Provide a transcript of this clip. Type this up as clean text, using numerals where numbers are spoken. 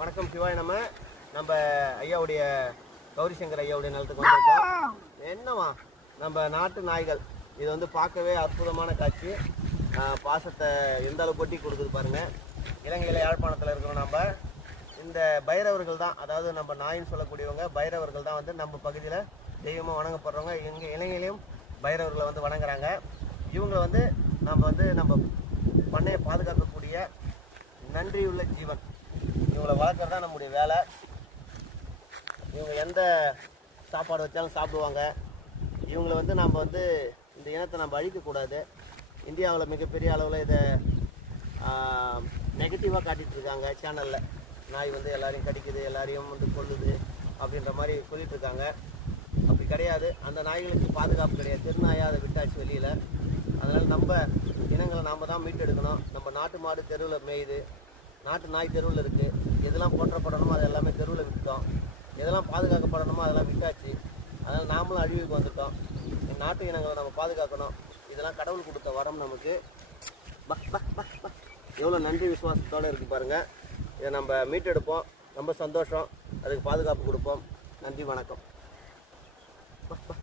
வணக்கம் சிவாய். நம்ம ஐயாவுடைய கௌரி சங்கர் ஐயாவுடைய நிலத்துக்கு வந்திருக்கோம். என்னவா நம்ம நாட்டு நாய்கள் இது வந்து பார்க்கவே அற்புதமான காட்சி. பாசத்தை எந்த அளவு கொட்டி கொடுக்குது பாருங்க. இலங்கையில் யாழ்ப்பாணத்தில் இருக்கிறோம். நம்ம இந்த பைரவர்கள் தான், அதாவது நம்ம நாயின்னு சொல்லக்கூடியவங்க பைரவர்கள் தான் வந்து நம்ம பகுதியில் தெய்வமாக வணங்கப்படுறவங்க. எங்கள் இலங்கையிலையும் பைரவர்களை வந்து வணங்குறாங்க. இவங்க வந்து நம்ம பண்ணையை பாதுகாக்கக்கூடிய நன்றியுள்ள ஜீவன். இவங்களை வளர்க்குறது தான் நம்முடைய வேலை. இவங்க எந்த சாப்பாடு வச்சாலும் சாப்பிடுவாங்க. இவங்களை வந்து நம்ம இந்த இனத்தை நம்ம அழிக்கக்கூடாது. இந்தியாவில் மிகப்பெரிய அளவில் இதை நெகட்டிவாக காட்டிகிட்ருக்காங்க சேனலில். நாய் வந்து எல்லாரையும் கடிக்குது, எல்லாரையும் கொல்லுது அப்படின்ற மாதிரி சொல்லிகிட்ருக்காங்க. அப்படி கிடையாது. அந்த நாய்களுக்கு பாதுகாப்பு கிடையாது. தெருநாயாக அதை விட்டாச்சு வெளியில். அதனால் நம்ம இனங்களை நாம் தான் மீட்டெடுக்கணும். நம்ம நாட்டு மாடு தெருவில் மேயுது, நாட்டு நாய் தெருவில் இருக்குது. எதெல்லாம் போற்றப்படணுமோ அது எல்லாமே தெருவில் விட்டோம். எதெல்லாம் பாதுகாக்கப்படணுமோ அதெல்லாம் விட்டாச்சு. அதனால் நாமளும் அழிவுக்கு வந்துட்டோம். நாட்டு இனங்களை நம்ம பாதுகாக்கணும். இதெல்லாம் கடவுள் கொடுத்த வரம் நமக்கு. எவ்வளோ நன்றி விசுவாசத்தோடு இருக்குது பாருங்கள். இதை நம்ம மீட்டெடுப்போம். ரொம்ப சந்தோஷம். அதுக்கு பாதுகாப்பு கொடுப்போம். நன்றி, வணக்கம்.